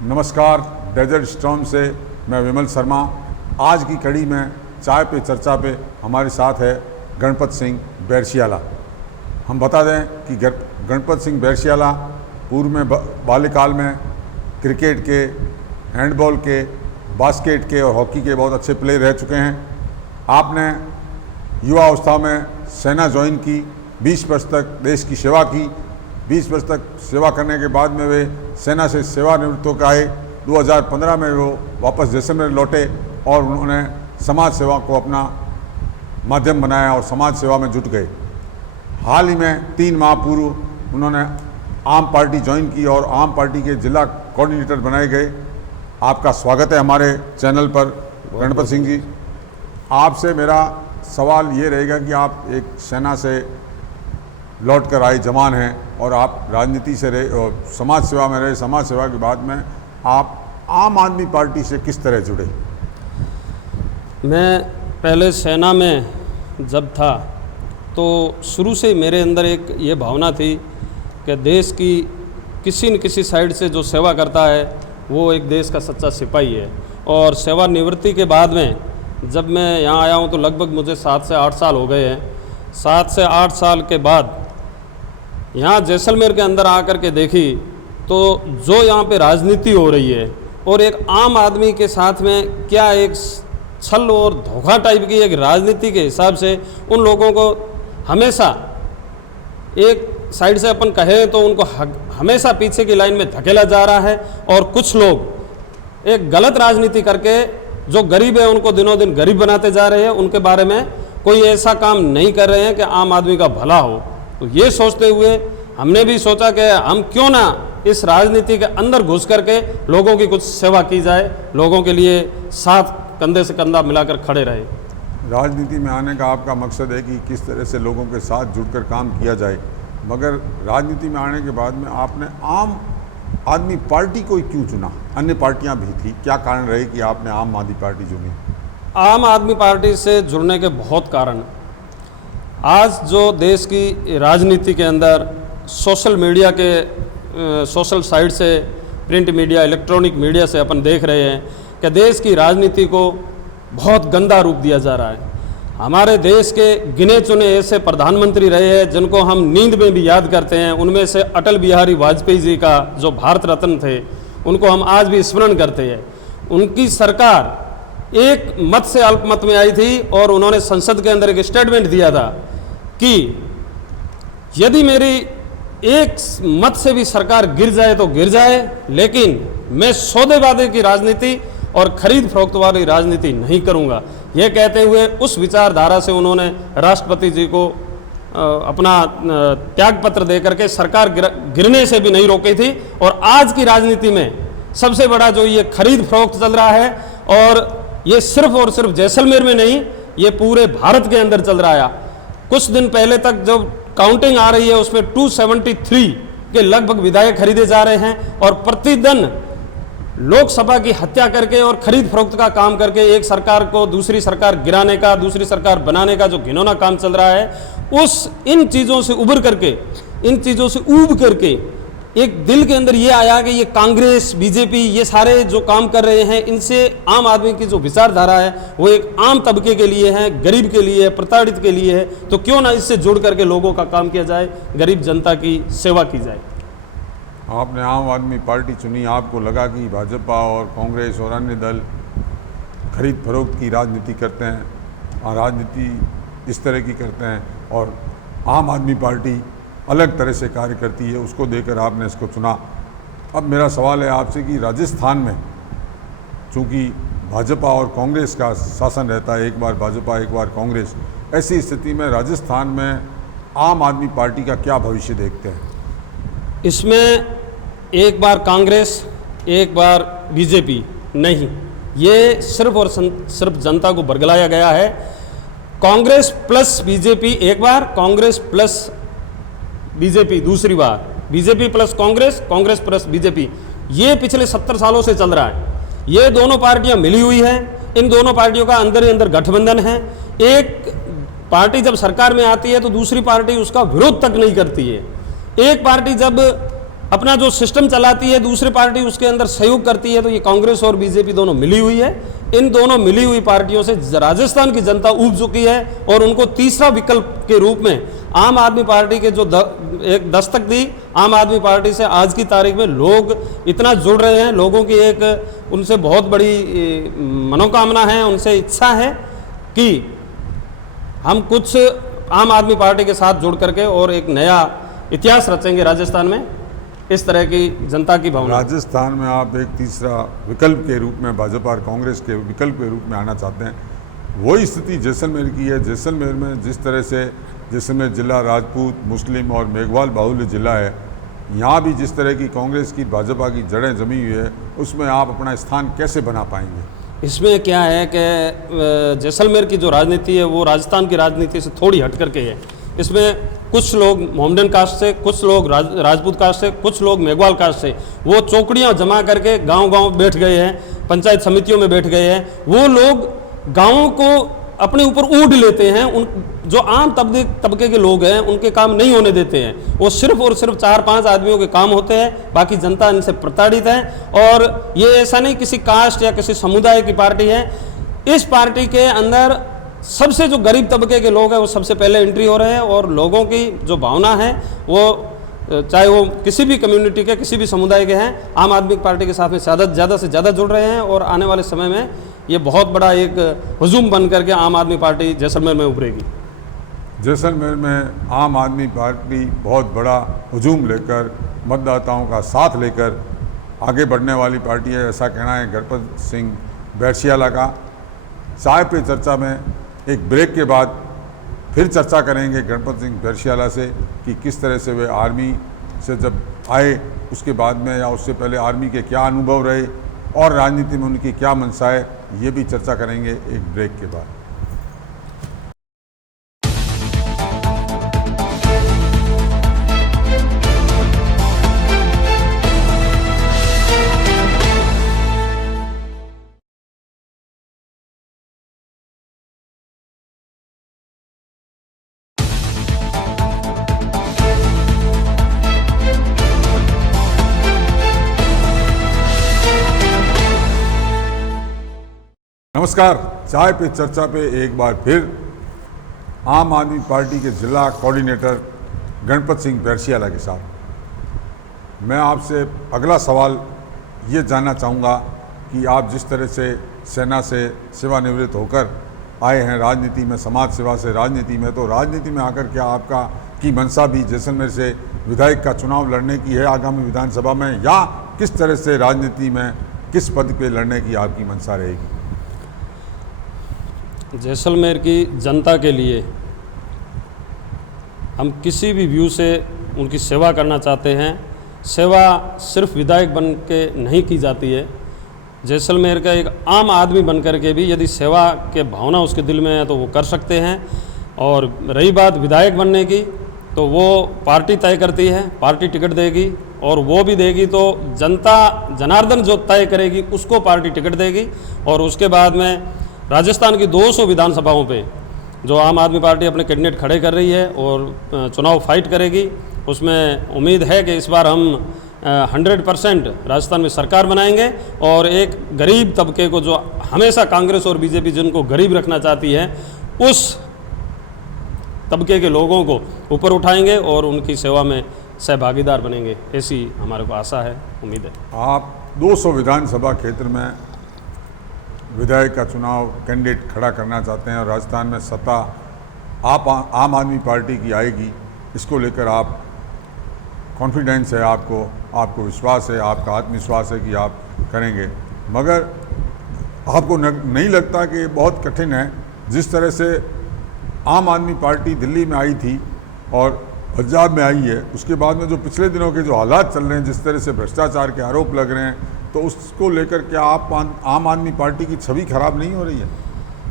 नमस्कार, desert storm से मैं विमल शर्मा। आज की कड़ी में चाय पे चर्चा पे हमारे साथ है गणपत सिंह बैरसियाला। हम बता दें कि गणपत सिंह बैरसियाला पूर्व में बाल्यकाल में क्रिकेट के, हैंडबॉल के, बास्केट के और हॉकी के बहुत अच्छे प्लेयर रह चुके हैं। आपने युवा अवस्था में सेना ज्वाइन की, 20 वर्ष तक देश की सेवा की। 20 वर्ष तक सेवा करने के बाद में वे सेना से सेवानिवृत्त होकर आए। 2015 में वो वापस जैसलमेर लौटे और उन्होंने समाज सेवा को अपना माध्यम बनाया और समाज सेवा में जुट गए। हाल ही में 3 माह पूर्व उन्होंने आम पार्टी ज्वाइन की और आम पार्टी के जिला कोऑर्डिनेटर बनाए गए। आपका स्वागत है हमारे चैनल पर गणपत सिंह जी। आपसे मेरा सवाल ये रहेगा कि आप एक सेना से लौट कर आए जवान हैं और आप राजनीति से रहे और समाज सेवा में रहे। समाज सेवा के बाद में आप आम आदमी पार्टी से किस तरह जुड़े? मैं पहले सेना में जब था तो शुरू से मेरे अंदर एक ये भावना थी कि देश की किसी न किसी साइड से जो सेवा करता है वो एक देश का सच्चा सिपाही है। और सेवानिवृत्ति के बाद में जब मैं यहाँ आया हूँ तो लगभग मुझे 7 से 8 साल हो गए हैं। 7 से 8 साल के बाद यहाँ जैसलमेर के अंदर आकर के देखी तो जो यहाँ पे राजनीति हो रही है और एक आम आदमी के साथ में क्या एक छल और धोखा टाइप की एक राजनीति के हिसाब से उन लोगों को हमेशा एक साइड से अपन कहें तो उनको हमेशा पीछे की लाइन में धकेला जा रहा है। और कुछ लोग एक गलत राजनीति करके जो गरीब है उनको दिनों दिन गरीब बनाते जा रहे हैं। उनके बारे में कोई ऐसा काम नहीं कर रहे हैं कि आम आदमी का भला हो। तो ये सोचते हुए हमने भी सोचा कि हम क्यों ना इस राजनीति के अंदर घुस करके लोगों की कुछ सेवा की जाए, लोगों के लिए साथ कंधे से कंधा मिलाकर खड़े रहे। राजनीति में आने का आपका मकसद है कि किस तरह से लोगों के साथ जुड़कर काम किया जाए, मगर राजनीति में आने के बाद में आपने आम आदमी पार्टी को ही क्यों चुना? अन्य पार्टियां भी थी, क्या कारण रहे कि आपने आम आदमी पार्टी चुनी? आम आदमी पार्टी से जुड़ने के बहुत कारण। आज जो देश की राजनीति के अंदर सोशल मीडिया के सोशल साइट से, प्रिंट मीडिया, इलेक्ट्रॉनिक मीडिया से अपन देख रहे हैं कि देश की राजनीति को बहुत गंदा रूप दिया जा रहा है। हमारे देश के गिने चुने ऐसे प्रधानमंत्री रहे हैं जिनको हम नींद में भी याद करते हैं। उनमें से अटल बिहारी वाजपेयी जी का जो भारत रत्न थे उनको हम आज भी स्मरण करते हैं। उनकी सरकार एक मत से अल्पमत में आई थी और उन्होंने संसद के अंदर एक स्टेटमेंट दिया था कि यदि मेरी एक मत से भी सरकार गिर जाए तो गिर जाए, लेकिन मैं सौदेबाजी की राजनीति और खरीद फरोख्त वाली राजनीति नहीं करूंगा। यह कहते हुए उस विचारधारा से उन्होंने राष्ट्रपति जी को अपना त्याग पत्र देकर के सरकार गिरने से भी नहीं रोकी थी। और आज की राजनीति में सबसे बड़ा जो ये खरीद फरोख्त चल रहा है, और ये सिर्फ और सिर्फ जैसलमेर में नहीं, ये पूरे भारत के अंदर चल रहा है। कुछ दिन पहले तक जो काउंटिंग आ रही है उसमें 273 के लगभग विधायक खरीदे जा रहे हैं और प्रतिदिन लोकसभा की हत्या करके और खरीद फरोख्त का काम करके एक सरकार को दूसरी सरकार गिराने का, दूसरी सरकार बनाने का जो घिनौना काम चल रहा है, इन चीज़ों से उबर करके, इन चीज़ों से ऊब करके एक दिल के अंदर ये आया कि ये कांग्रेस, बीजेपी, ये सारे जो काम कर रहे हैं इनसे आम आदमी की जो विचारधारा है वो एक आम तबके के लिए है, गरीब के लिए है, प्रताड़ित के लिए है। तो क्यों ना इससे जुड़ करके लोगों का काम किया जाए, गरीब जनता की सेवा की जाए। आपने आम आदमी पार्टी चुनी। आपको लगा कि भाजपा और कांग्रेस और अन्य दल खरीद फरोख्त की राजनीति करते हैं और राजनीति इस तरह की करते हैं और आम आदमी पार्टी अलग तरह से कार्य करती है, उसको देकर आपने इसको चुना। अब मेरा सवाल है आपसे कि राजस्थान में चूँकि भाजपा और कांग्रेस का शासन रहता है, एक बार भाजपा एक बार कांग्रेस, ऐसी स्थिति में राजस्थान में आम आदमी पार्टी का क्या भविष्य देखते हैं? इसमें एक बार कांग्रेस, एक बार बीजेपी नहीं, ये सिर्फ और सिर्फ जनता को बरगलाया गया है। कांग्रेस प्लस बीजेपी एक बार, कांग्रेस प्लस बीजेपी दूसरी बार, BJP plus Congress, Congress plus BJP, ये पिछले 70 सालों से चल रहा है। ये दोनों पार्टियां मिली हुई हैं, इन दोनों पार्टियों का अंदर ही अंदर गठबंधन है। एक पार्टी जब सरकार में आती है तो दूसरी पार्टी उसका विरोध तक नहीं करती है। एक पार्टी जब अपना जो सिस्टम चलाती है, दूसरी पार्टी उसके अंदर सहयोग करती है, तो ये कांग्रेस और बीजेपी दोनों मिली हुई है। इन दोनों मिली हुई पार्टियों से राजस्थान की जनता ऊब चुकी है और उनको तीसरा विकल्प के रूप में आम आदमी पार्टी के जो एक दस्तक दी, आम आदमी पार्टी से आज की तारीख में लोग इतना जुड़ रहे हैं, लोगों की एक उनसे बहुत बड़ी मनोकामना है, उनसे इच्छा है कि हम कुछ आम आदमी पार्टी के साथ जुड़ करके और एक नया इतिहास रचेंगे राजस्थान में। इस तरह की जनता की भावना। राजस्थान में आप एक तीसरा विकल्प के रूप में भाजपा और कांग्रेस के विकल्प के रूप में आना चाहते हैं, वही स्थिति जैसलमेर की है। जैसलमेर में जिस तरह से जैसलमेर जिला राजपूत, मुस्लिम और मेघवाल बाहुल्य जिला है, यहाँ भी जिस तरह की कांग्रेस की भाजपा की जड़ें जमी हुई है, उसमें आप अपना स्थान कैसे बना पाएंगे? इसमें क्या है कि जैसलमेर की जो राजनीति है वो राजस्थान की राजनीति से थोड़ी हट करके है। इसमें कुछ लोग मोहम्मदन कास्ट से, कुछ लोग राजपूत कास्ट से, कुछ लोग मेघवाल कास्ट से, वो चौकड़ियाँ जमा करके गांव-गांव बैठ गए हैं, पंचायत समितियों में बैठ गए हैं। वो लोग गाँवों को अपने ऊपर ऊँट लेते हैं। उन जो आम तबके के लोग हैं उनके काम नहीं होने देते हैं। वो सिर्फ और सिर्फ 4-5 आदमियों के काम होते हैं, बाकी जनता इनसे प्रताड़ित है। और ये ऐसा नहीं किसी कास्ट या किसी समुदाय की पार्टी है। इस पार्टी के अंदर सबसे जो गरीब तबके के लोग हैं वो सबसे पहले एंट्री हो रहे हैं और लोगों की जो भावना है वो चाहे वो किसी भी कम्युनिटी के, किसी भी समुदाय के हैं, आम आदमी पार्टी के साथ में ज़्यादा से ज़्यादा जुड़ रहे हैं। और आने वाले समय में ये बहुत बड़ा एक हुजूम बन करके आम आदमी पार्टी जैसलमेर में उभरेगी। जैसलमेर में आम आदमी पार्टी बहुत बड़ा हुजूम लेकर, मतदाताओं का साथ लेकर आगे बढ़ने वाली पार्टी है, ऐसा कहना है गणपत सिंह बैरसियाला का। चाय पे चर्चा में एक ब्रेक के बाद फिर चर्चा करेंगे गणपत सिंह बैरसियाला से कि किस तरह से वे आर्मी से जब आए उसके बाद में या उससे पहले आर्मी के क्या अनुभव रहे और राजनीति में उनकी क्या मंशा है, ये भी चर्चा करेंगे एक ब्रेक के बाद। नमस्कार, चाय पे चर्चा पे एक बार फिर आम आदमी पार्टी के जिला कोऑर्डिनेटर गणपत सिंह बैरसियाला के साथ मैं आपसे अगला सवाल ये जानना चाहूँगा कि आप जिस तरह से सेना से सेवानिवृत्त होकर आए हैं राजनीति में, समाज सेवा से राजनीति में, तो राजनीति में आकर क्या आपका की मंशा भी जैसलमेर से विधायक का चुनाव लड़ने की है आगामी विधानसभा में, या किस तरह से राजनीति में किस पद पे लड़ने की आपकी मंशा रहेगी? जैसलमेर की जनता के लिए हम किसी भी व्यू से उनकी सेवा करना चाहते हैं। सेवा सिर्फ विधायक बन के नहीं की जाती है। जैसलमेर का एक आम आदमी बन कर के भी यदि सेवा के भावना उसके दिल में है तो वो कर सकते हैं। और रही बात विधायक बनने की, तो वो पार्टी तय करती है, पार्टी टिकट देगी और वो भी देगी तो जनता जनार्दन जो तय करेगी उसको पार्टी टिकट देगी। और उसके बाद में राजस्थान की 200 विधानसभाओं पे जो आम आदमी पार्टी अपने कैंडिडेट खड़े कर रही है और चुनाव फाइट करेगी, उसमें उम्मीद है कि इस बार हम 100% राजस्थान में सरकार बनाएंगे और एक गरीब तबके को, जो हमेशा कांग्रेस और बीजेपी जिनको गरीब रखना चाहती है, उस तबके के लोगों को ऊपर उठाएंगे और उनकी सेवा में सहभागीदार बनेंगे। ऐसी हमारे को आशा है, उम्मीद है। आप 200 विधानसभा क्षेत्र में विधायक का चुनाव कैंडिडेट खड़ा करना चाहते हैं और राजस्थान में सत्ता आप आम आदमी पार्टी की आएगी, इसको लेकर आप कॉन्फिडेंस है, आपको विश्वास है, आपका आत्मविश्वास है कि आप करेंगे। मगर आपको नहीं लगता कि बहुत कठिन है? जिस तरह से आम आदमी पार्टी दिल्ली में आई थी और पंजाब में आई है, उसके बाद में जो पिछले दिनों के जो हालात चल रहे हैं, जिस तरह से भ्रष्टाचार के आरोप लग रहे हैं, तो उसको लेकर क्या आप आम आदमी पार्टी की छवि खराब नहीं हो रही है?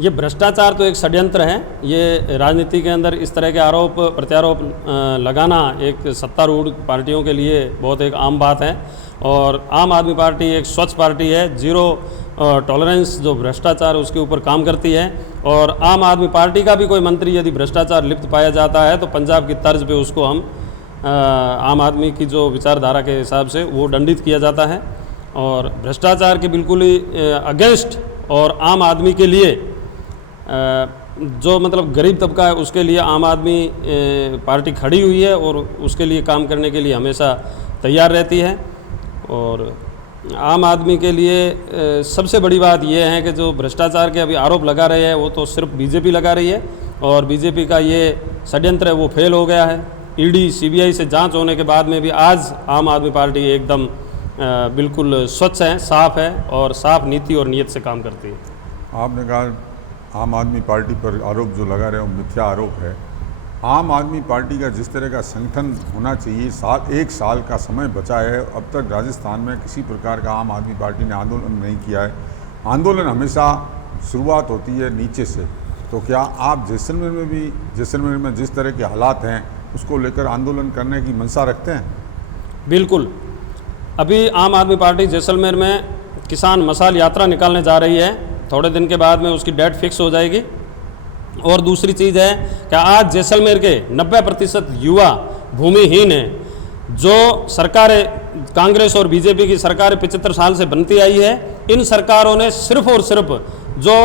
ये भ्रष्टाचार तो एक षड्यंत्र है। ये राजनीति के अंदर इस तरह के आरोप प्रत्यारोप लगाना एक सत्तारूढ़ पार्टियों के लिए बहुत एक आम बात है। और आम आदमी पार्टी एक स्वच्छ पार्टी है, जीरो टॉलरेंस जो भ्रष्टाचार उसके ऊपर काम करती है। और आम आदमी पार्टी का भी कोई मंत्री यदि भ्रष्टाचार लिप्त पाया जाता है तो पंजाब की तर्ज पे उसको हम आम आदमी की जो विचारधारा के हिसाब से वो दंडित किया जाता है। और भ्रष्टाचार के बिल्कुल ही अगेंस्ट और आम आदमी के लिए जो मतलब गरीब तबका है उसके लिए आम आदमी पार्टी खड़ी हुई है और उसके लिए काम करने के लिए हमेशा तैयार रहती है। और आम आदमी के लिए सबसे बड़ी बात यह है कि जो भ्रष्टाचार के अभी आरोप लगा रहे हैं वो तो सिर्फ बीजेपी लगा रही है और बीजेपी का ये षड्यंत्र है वो फेल हो गया है। ईडी सीबीआई से जांच होने के बाद में भी आज आम आदमी पार्टी एकदम बिल्कुल स्वच्छ है, साफ है और साफ नीति और नीयत से काम करती है। आपने कहा आम आदमी पार्टी पर आरोप जो लगा रहे हो मिथ्या आरोप है। आम आदमी पार्टी का जिस तरह का संगठन होना चाहिए, एक साल का समय बचा है, अब तक राजस्थान में किसी प्रकार का आम आदमी पार्टी ने आंदोलन नहीं किया है। आंदोलन हमेशा शुरुआत होती है नीचे से। तो क्या आप जैसलमेर में जिस तरह के हालात हैं उसको लेकर आंदोलन करने की मंशा रखते हैं? बिल्कुल। अभी आम आदमी पार्टी जैसलमेर में किसान मशाल यात्रा निकालने जा रही है। थोड़े दिन के बाद में उसकी डेट फिक्स हो जाएगी। और दूसरी चीज़ है कि आज जैसलमेर के 90% युवा भूमिहीन हैं। जो सरकारें कांग्रेस और बीजेपी की सरकारें 75 साल से बनती आई है, इन सरकारों ने सिर्फ और सिर्फ जो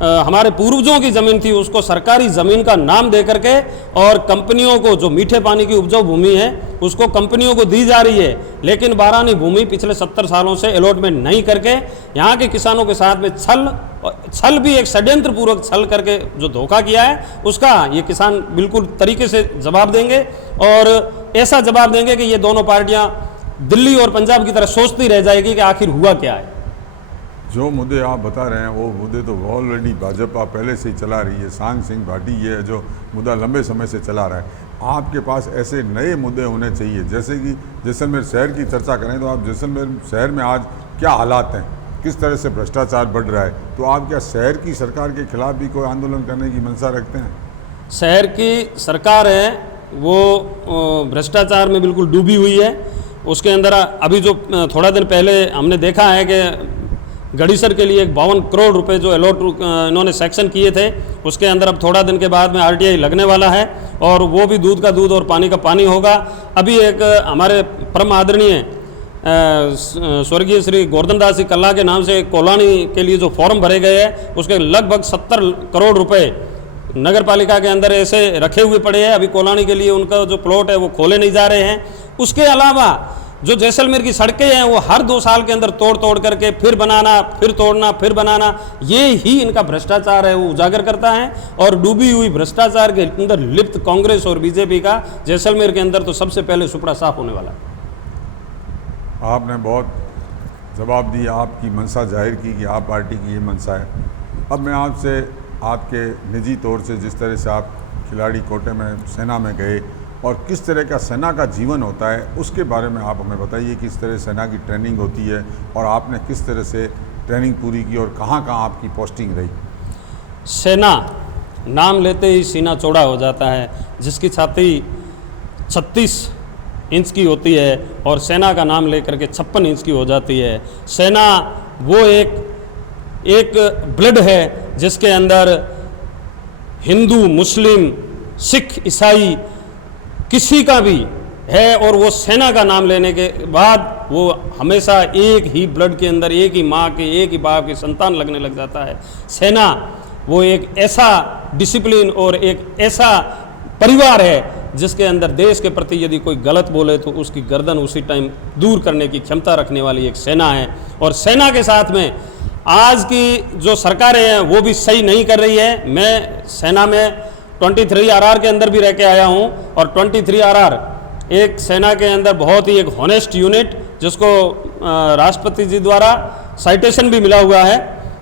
हमारे पूर्वजों की ज़मीन थी उसको सरकारी ज़मीन का नाम दे करके और कंपनियों को जो मीठे पानी की उपजाऊ भूमि है उसको कंपनियों को दी जा रही है, लेकिन बारानी भूमि पिछले 70 सालों से अलॉटमेंट नहीं करके यहाँ के किसानों के साथ में छल भी एक षड्यंत्र पूर्वक छल करके जो धोखा किया है उसका ये किसान बिल्कुल तरीके से जवाब देंगे। और ऐसा जवाब देंगे कि ये दोनों पार्टियाँ दिल्ली और पंजाब की तरह सोचती रह जाएगी कि आखिर हुआ क्या है। जो मुद्दे आप बता रहे हैं वो मुद्दे तो ऑलरेडी भाजपा पहले से ही चला रही है। सांग सिंह भाटी ये है जो मुद्दा लंबे समय से चला रहा है। आपके पास ऐसे नए मुद्दे होने चाहिए, जैसे कि जैसलमेर शहर की चर्चा करें तो आप जैसलमेर शहर में आज क्या हालात हैं, किस तरह से भ्रष्टाचार बढ़ रहा है, तो आप क्या शहर की सरकार के खिलाफ भी कोई आंदोलन करने की मंशा रखते हैं? शहर की सरकार है वो भ्रष्टाचार में बिल्कुल डूबी हुई है। उसके अंदर अभी जो थोड़ा दिन पहले हमने देखा है कि गढ़ीसर के लिए 52 करोड़ रुपए जो अलॉट इन्होंने सेक्शन किए थे, उसके अंदर अब थोड़ा दिन के बाद में आरटीआई लगने वाला है और वो भी दूध का दूध और पानी का पानी होगा। अभी एक हमारे परम आदरणीय स्वर्गीय श्री गोवर्धन दास जी कल्ला के नाम से कोलानी के लिए जो फॉर्म भरे गए हैं उसके लगभग 70 करोड़ रुपए नगर पालिका के अंदर ऐसे रखे हुए पड़े हैं। अभी कोलानी के लिए उनका जो प्लॉट है वो खोले नहीं जा रहे हैं। उसके अलावा जो जैसलमेर की सड़कें हैं वो हर 2 साल के अंदर तोड़ करके फिर बनाना, फिर तोड़ना, फिर बनाना, ये ही इनका भ्रष्टाचार है वो उजागर करता है। और डूबी हुई भ्रष्टाचार के अंदर लिप्त कांग्रेस और बीजेपी का जैसलमेर के अंदर तो सबसे पहले सुपड़ा साफ होने वाला है। आपने बहुत जवाब दिया, आपकी मंशा जाहिर की कि आप पार्टी की ये मंशा है। अब मैं आपसे आपके निजी तौर से जिस तरह से आप खिलाड़ी कोटे में सेना में गए और किस तरह का सेना का जीवन होता है उसके बारे में आप हमें बताइए। किस तरह सेना की ट्रेनिंग होती है और आपने किस तरह से ट्रेनिंग पूरी की और कहाँ कहाँ आपकी पोस्टिंग रही? सेना नाम लेते ही सीना चौड़ा हो जाता है। जिसकी छाती 36 इंच की होती है और सेना का नाम लेकर के 56 इंच की हो जाती है। सेना वो एक ब्लड है जिसके अंदर हिंदू, मुस्लिम, सिख, ईसाई किसी का भी है और वो सेना का नाम लेने के बाद वो हमेशा एक ही ब्लड के अंदर एक ही माँ के एक ही बाप की संतान लगने लग जाता है। सेना वो एक ऐसा डिसिप्लिन और एक ऐसा परिवार है जिसके अंदर देश के प्रति यदि कोई गलत बोले तो उसकी गर्दन उसी टाइम दूर करने की क्षमता रखने वाली एक सेना है। और सेना के साथ में आज की जो सरकारें हैं वो भी सही नहीं कर रही है। मैं सेना में 23 RR के अंदर भी रह के आया हूँ और 23 RR एक सेना के अंदर बहुत ही एक हॉनेस्ट यूनिट जिसको राष्ट्रपति जी द्वारा साइटेशन भी मिला हुआ है।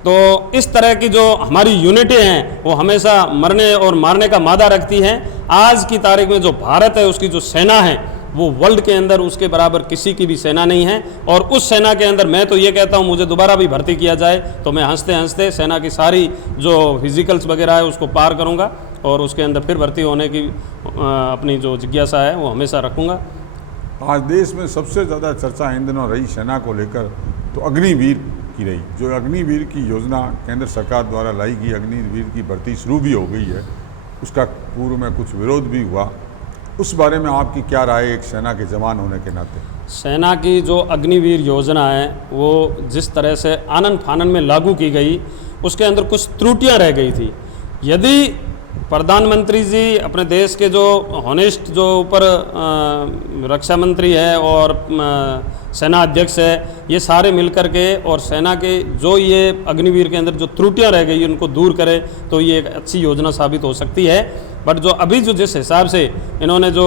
तो इस तरह की जो हमारी यूनिटें हैं वो हमेशा मरने और मारने का मादा रखती हैं। आज की तारीख में जो भारत है उसकी जो सेना है वो वर्ल्ड के अंदर उसके बराबर किसी की भी सेना नहीं है। और उस सेना के अंदर मैं तो ये कहता हूँ मुझे दोबारा भी भर्ती किया जाए तो मैं हंसते हंसते सेना की सारी जो फिजिकल्स वगैरह है उसको पार करूँगा और उसके अंदर फिर भर्ती होने की अपनी जो जिज्ञासा है वो हमेशा रखूँगा। आज देश में सबसे ज़्यादा चर्चा इन दिनों रही सेना को लेकर तो अग्निवीर की रही। जो अग्निवीर की योजना केंद्र सरकार द्वारा लाई गई, अग्निवीर की भर्ती शुरू भी हो गई है। उसका पूर्व में कुछ विरोध भी हुआ उस बारे में आपकी क्या राय है एक सेना के जवान होने के नाते? सेना की जो अग्निवीर योजना है वो जिस तरह से आनन फानन में लागू की गई, उसके अंदर कुछ त्रुटियां रह गई थी। यदि प्रधानमंत्री जी अपने देश के जो हॉनेस्ट जो ऊपर रक्षा मंत्री है और सेना अध्यक्ष है, ये सारे मिलकर के और सेना के जो ये अग्निवीर के अंदर जो त्रुटियां रह गई उनको दूर करे तो ये एक अच्छी योजना साबित हो सकती है। बट जो अभी जो जिस हिसाब से इन्होंने जो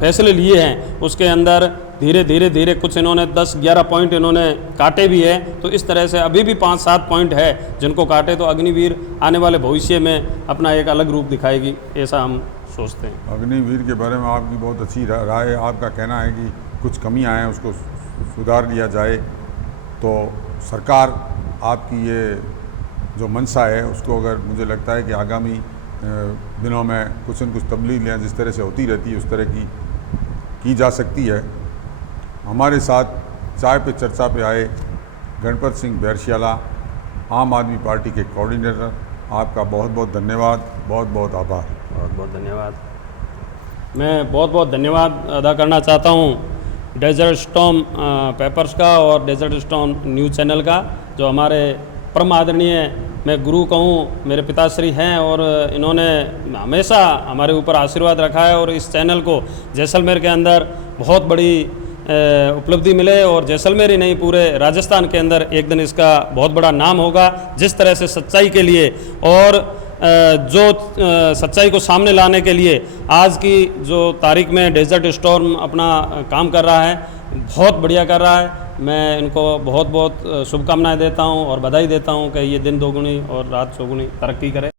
फैसले लिए हैं उसके अंदर धीरे कुछ इन्होंने 10-11 पॉइंट इन्होंने काटे भी है, तो इस तरह से अभी भी 5-7 पॉइंट है जिनको काटे तो अग्निवीर आने वाले भविष्य में अपना एक अलग रूप दिखाएगी, ऐसा हम सोचते हैं। अग्निवीर के बारे में आपकी बहुत अच्छी राय है। आपका कहना है कि कुछ कमियां हैं उसको सुधार लिया जाए, तो सरकार आपकी ये जो मंशा है उसको अगर मुझे लगता है कि आगामी दिनों में कुछ न कुछ तब्दीलियाँ जिस तरह से होती रहती है उस तरह की जा सकती है। हमारे साथ चाय पे चर्चा पे आए गणपत सिंह बैरशियाला, आम आदमी पार्टी के कोऑर्डिनेटर, आपका बहुत बहुत धन्यवाद, बहुत बहुत आभार। बहुत बहुत धन्यवाद। मैं बहुत बहुत धन्यवाद अदा करना चाहता हूँ डेजर्ट स्टॉर्म पेपर्स का और डेजर्ट स्टॉर्म न्यूज़ चैनल का, जो हमारे परम आदरणीय, मैं गुरु कहूँ, मेरे पिताश्री हैं और इन्होंने हमेशा हमारे ऊपर आशीर्वाद रखा है और इस चैनल को जैसलमेर के अंदर बहुत बड़ी उपलब्धि मिले और जैसलमेर ही नहीं पूरे राजस्थान के अंदर एक दिन इसका बहुत बड़ा नाम होगा। जिस तरह से सच्चाई के लिए और जो सच्चाई को सामने लाने के लिए आज की जो तारीख में डेजर्ट स्टॉर्म अपना काम कर रहा है, बहुत बढ़िया कर रहा है। मैं इनको बहुत बहुत शुभकामनाएं देता हूं और बधाई देता हूं कि ये दिन दोगुनी और रात चौगुनी तरक्की करे।